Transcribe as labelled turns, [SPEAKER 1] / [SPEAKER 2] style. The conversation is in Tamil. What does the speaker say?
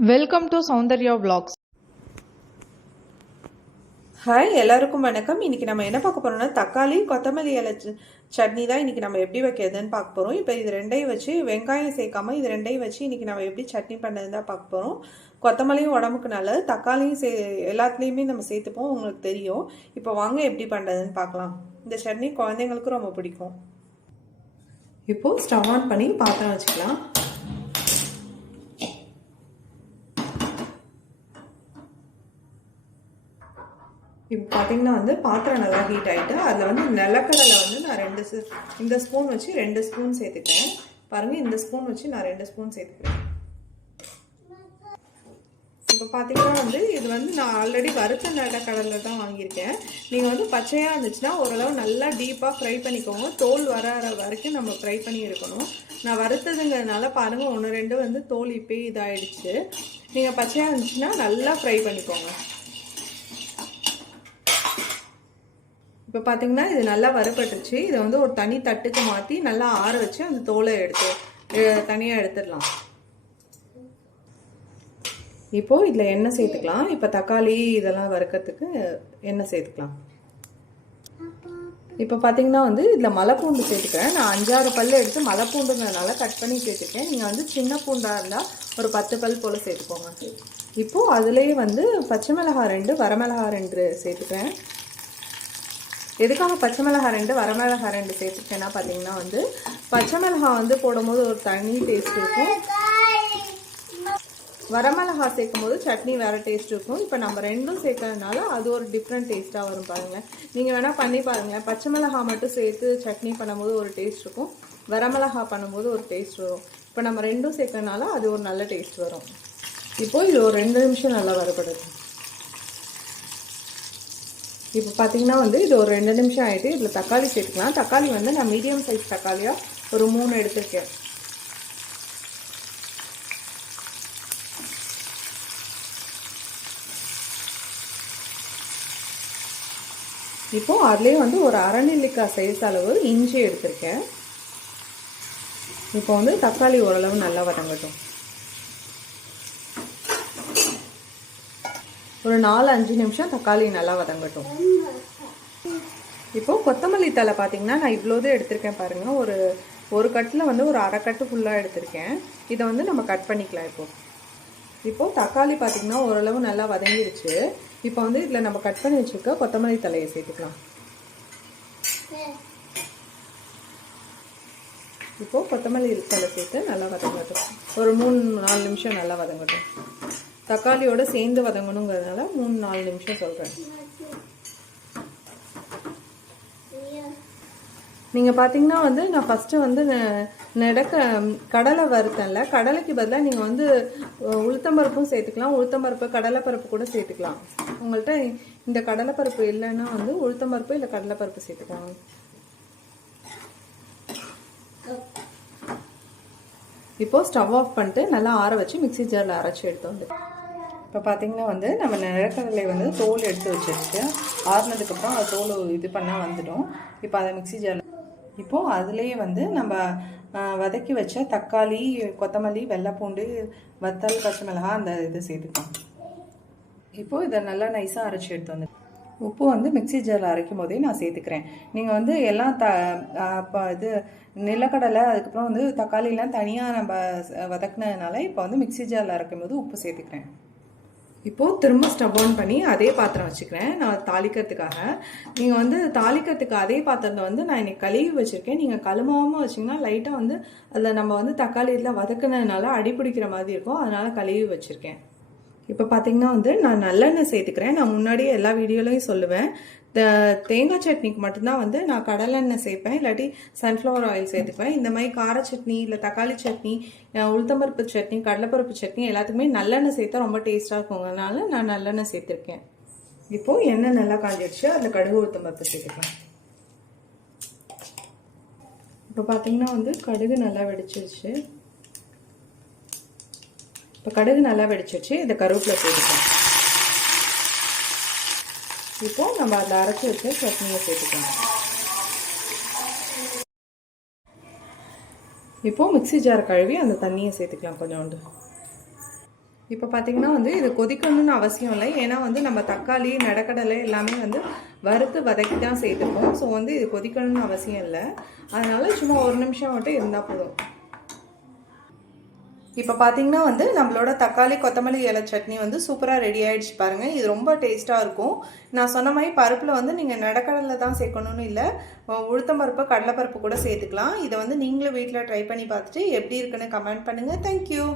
[SPEAKER 1] Welcome to Soundarya vlogs.
[SPEAKER 2] Hi எல்லாருக்கும் வணக்கம். இன்னைக்கு நம்ம என்ன பார்க்க போறோம்னா தக்காளி கொத்தமல்லி இலை ச- சட்னி தான் இன்னைக்கு நம்ம எப்படி வைக்கிறதுன்னு பார்க்க போறோம். இப்போ இது ரெண்டையும் வச்சு வெங்காயம் சேர்க்காம இது ரெண்டையும் வச்சு இன்னைக்கு நம்ம எப்படி சட்னி பண்ணதுன்னு தான் பார்க்க போறோம். கொத்தமல்லியும் உடம்புக்கு நல்லது. தக்காளியும் சே எல்லாத்துலேயுமே நம்ம சேர்த்துப்போம். உங்களுக்கு தெரியும். இப்போ வாங்க எப்படி பண்ணுறதுன்னு பார்க்கலாம். இந்த சட்னி குழந்தைங்களுக்கும் ரொம்ப பிடிக்கும். இப்போ ஸ்டவ் ஆன் பண்ணி பாத்திரம் வச்சுக்கலாம். இப்போ பார்த்தீங்கன்னா வந்து பாத்திரம் நல்லா ஹீட் ஆகிட்டு அதில் வந்து நிலக்கடலை வந்து நான் ரெண்டு இந்த ஸ்பூன் வச்சு ரெண்டு ஸ்பூன் சேர்த்துட்டேன். பாருங்கள் இந்த ஸ்பூன் வச்சு நான் ரெண்டு ஸ்பூன் சேர்த்துக்கிறேன். இப்போ பார்த்தீங்கன்னா வந்து இது வந்து நான் ஆல்ரெடி வறுத்த நிலக்கடலை தான் வாங்கியிருக்கேன். நீங்கள் வந்து பச்சையாக இருந்துச்சுன்னா ஓரளவு நல்லா டீப்பாக ஃப்ரை பண்ணிக்கோங்க. தோல் வர வரைக்கும் நம்ம ஃப்ரை பண்ணியிருக்கணும் நான் வறுத்ததுங்கிறதுனால பாருங்கள் ஒன்று ரெண்டு வந்து தோல் இப்போயே இதாகிடுச்சு நீங்கள் பச்சையாக இருந்துச்சுன்னா நல்லா ஃப்ரை பண்ணிக்கோங்க. இப்போ பார்த்தீங்கன்னா இது நல்லா வறுபட்டுருச்சு. இதை வந்து ஒரு தனி தட்டுக்கு மாற்றி நல்லா ஆற வச்சு அந்த தோலை எடுத்து தனியாக எடுத்துடலாம். இப்போது இதில் எண்ணெய் சேர்த்துக்கலாம். இப்போ தக்காளி இதெல்லாம் வறுக்கிறதுக்கு எண்ணெய் சேர்த்துக்கலாம். இப்போ பார்த்தீங்கன்னா வந்து இதில் மலைப்பூண்டு சேர்த்துக்கிறேன். நான் அஞ்சாறு பல் எடுத்து மலைப்பூண்டுங்கிறதுனால கட் பண்ணி சேர்த்துக்கேன் நீங்கள் வந்து சின்ன பூண்டாக இருந்தால் ஒரு பத்து பல் போல் சேர்த்துக்கோங்க. இப்போது அதுலேயே வந்து பச்சை மிளகாய் ரெண்டு வரமிளகாய் ரெண்டு சேர்த்துக்கிறேன். எதுக்காக பச்சை மிளகாய் ரெண்டு வரமிளகாய் ரெண்டு சேர்த்துக்கேன்னா பார்த்தீங்கன்னா வந்து பச்சை மிளகாய் வந்து போடும்போது ஒரு தனி டேஸ்ட் இருக்கும். வரமிளகாய் சேர்க்கும் போது சட்னி வேறு டேஸ்ட் இருக்கும். இப்போ நம்ம ரெண்டும் சேர்க்கறதுனால அது ஒரு டிஃப்ரெண்ட் டேஸ்ட்டாக வரும் பாருங்கள் நீங்கள் வேணால் பண்ணி பாருங்கள் பச்சை மிளகாய் மட்டும் சேர்த்து சட்னி பண்ணும்போது ஒரு டேஸ்ட் இருக்கும். வரமிளகாய் பண்ணும்போது ஒரு டேஸ்ட் வரும். இப்போ நம்ம ரெண்டும் சேர்க்கறதுனால அது ஒரு நல்ல டேஸ்ட் வரும். இப்போது இது ஒரு ரெண்டு நிமிஷம் நல்லா வரப்படுது இப்போ பார்த்தீங்கன்னா வந்து இது ஒரு ரெண்டு நிமிஷம் ஆகிட்டு இதில் தக்காளி சேர்த்துக்கலாம். தக்காளி வந்து நான் மீடியம் சைஸ் தக்காளியாக ஒரு மூணு எடுத்திருக்கேன். இப்போ அதுலேயே வந்து ஒரு அரை நெல்லிக்காய் சைஸ் அளவு இஞ்சி எடுத்திருக்கேன். இப்போ வந்து தக்காளி ஓரளவு நல்லா வதங்கட்டும். ஒரு நாலு அஞ்சு நிமிஷம் தக்காளி நல்லா வதங்கட்டும். இப்போது கொத்தமல்லி தலை பார்த்தீங்கன்னா நான் இவ்வளோது எடுத்திருக்கேன் பாருங்கள் ஒரு ஒரு கட்டில் வந்து ஒரு அரை கட்டு ஃபுல்லாக எடுத்திருக்கேன். இதை வந்து நம்ம கட் பண்ணிக்கலாம் இப்போது இப்போது தக்காளி பார்த்தீங்கன்னா ஓரளவு நல்லா வதங்கிருச்சு. இப்போ வந்து இதில் நம்ம கட் பண்ணி வச்சுருக்க கொத்தமல்லி தலையை சேர்த்துக்கலாம். இப்போது கொத்தமல்லி தலை சேர்த்து நல்லா வதங்கட்டும். ஒரு மூணு நாலு நிமிஷம் நல்லா வதங்கட்டும். தக்காளியோட சேர்ந்து வதங்கணுங்கிறதுனால மூணு நாலு நிமிஷம் சொல்கிறேன் நீங்கள் பார்த்தீங்கன்னா வந்து நான் ஃபஸ்ட்டு வந்து நடக்க நெடக்க கடலை வறுத்தேன்ல. கடலைக்கு பதிலாக நீங்கள் வந்து உளுத்தம்பருப்பும் சேர்த்துக்கலாம். உளுத்தம்பருப்பு கடலைப்பருப்பு கூட சேர்த்துக்கலாம். உங்கள்கிட்ட இந்த கடலைப்பருப்பு இல்லைன்னா வந்து உளுத்தம்பருப்பு இல்லை கடலைப்பருப்பு சேர்த்துக்கோங்க. இப்போது ஸ்டவ் ஆஃப் பண்ணிட்டு நல்லா ஆற வச்சு மிக்ஸி ஜாரில் அரைச்சி எடுத்து வந்து இப்போ பார்த்தீங்கன்னா வந்து நம்ம நிலக்கடலை வந்து தோல் எடுத்து வச்சிருக்கு. ஆறுனதுக்கப்புறம் அது தோல் இது பண்ணால் வந்துடும். இப்போ அதை மிக்ஸி ஜாரில் இப்போது அதுலேயே வந்து நம்ம வதக்கி வச்ச தக்காளி கொத்தமல்லி வெள்ளைப்பூண்டு வத்தல் பச்சை மிளகா அந்த இது சேர்த்துக்கலாம். இப்போது இதை நல்லா நைஸாக அரைச்சி எடுத்து வந்து உப்பு வந்து மிக்ஸி ஜாரில் அரைக்கும் போதே நான் சேர்த்துக்கிறேன். நீங்கள் வந்து எல்லாம் த இப்போ இது நிலக்கடலை அதுக்கப்புறம் வந்து தக்காளிலாம் தனியாக நம்ம வதக்குனதுனால இப்போ வந்து மிக்சி ஜாரில் அரைக்கும் போது உப்பு சேர்த்துக்கிறேன். இப்போது திரும்ப ஸ்டவ் ஆன் பண்ணி அதே பாத்திரம் வச்சுக்கிறேன். நான் தாளிக்கிறதுக்காக. நீங்கள் வந்து தாளிக்கிறதுக்கு அதே பாத்திரத்தை வந்து நான் இன்னைக்கு கழுவி வச்சுருக்கேன். நீங்கள் கழுவாமல் வச்சிங்கன்னா லைட்டாக வந்து அதில் நம்ம வந்து தக்காளி இதெல்லாம் வதக்குனதுனால அடிப்பிடிக்கிற மாதிரி இருக்கும். அதனால் கழுவி வச்சுருக்கேன். இப்போ பார்த்தீங்கன்னா வந்து நான் நல்லெண்ணெய் சேர்த்துக்கிறேன். நான் முன்னாடியே எல்லா வீடியோலையும் சொல்லுவேன். தேங்காய் சட்னிக்கு மட்டும்தான் வந்து நான் கடலெண்ணெய் சேர்ப்பேன் இல்லாட்டி சன்ஃப்ளவர் ஆயில் சேர்த்துப்பேன் இந்த மாதிரி கார சட்னி இல்லை தக்காளி சட்னி உளுத்தம்பருப்பு சட்னி கடலைப்பருப்பு சட்னி எல்லாத்துக்குமே நல்லெண்ணெய் சேர்த்தா ரொம்ப டேஸ்ட்டாக இருக்குங்கிறனால நான் நல்லெண்ணெய் சேர்த்துருக்கேன். இப்போது எண்ணெய் நல்லா காஞ்சிடுச்சு அதில் கடுகு உளுத்தம்பருப்பு சேர்த்துக்கலாம் இப்போ பார்த்தீங்கன்னா வந்து கடுகு நல்லா வெடிச்சிருச்சு. இப்போ கடுகு நல்லா வெடிச்சிருச்சு இதை கருவேப்பில் சேர்த்துக்கலாம் இப்போ நம்ம அதில் அரைச்சி வச்ச சட்னியை சேர்த்துக்கலாம் இப்போ மிக்ஸி ஜார் கழுவி அந்த தண்ணியை சேர்த்துக்கலாம் கொஞ்சோண்டு. இப்போ பார்த்தீங்கன்னா வந்து இது கொதிக்கணும்னு அவசியம் இல்லை. ஏன்னா வந்து நம்ம தக்காளி நடக்கடலை எல்லாமே வந்து வறுத்து வதக்கி தான் சேர்த்துப்போம். ஸோ வந்து இது கொதிக்கணும்னு அவசியம் இல்லை. அதனால சும்மா ஒரு நிமிஷம் மட்டும் இருந்தால் போதும். இப்போ பார்த்தீங்கன்னா வந்து நம்மளோட தக்காளி கொத்தமல்லி இலை சட்னி வந்து சூப்பராக ரெடி ஆகிடுச்சு பாருங்கள் இது ரொம்ப டேஸ்ட்டாக இருக்கும். நான் சொன்ன மாதிரி பருப்பில் வந்து நீங்கள் நடக்கடலை தான் சேர்க்கணும்னு இல்லை. உளுத்தம் பருப்பு கடலைப்பருப்பு கூட சேர்த்துக்கலாம். இதை வந்து நீங்களும் வீட்டில் ட்ரை பண்ணி பார்த்துட்டு எப்படி இருக்குன்னு கமெண்ட் பண்ணுங்கள் தேங்க்யூ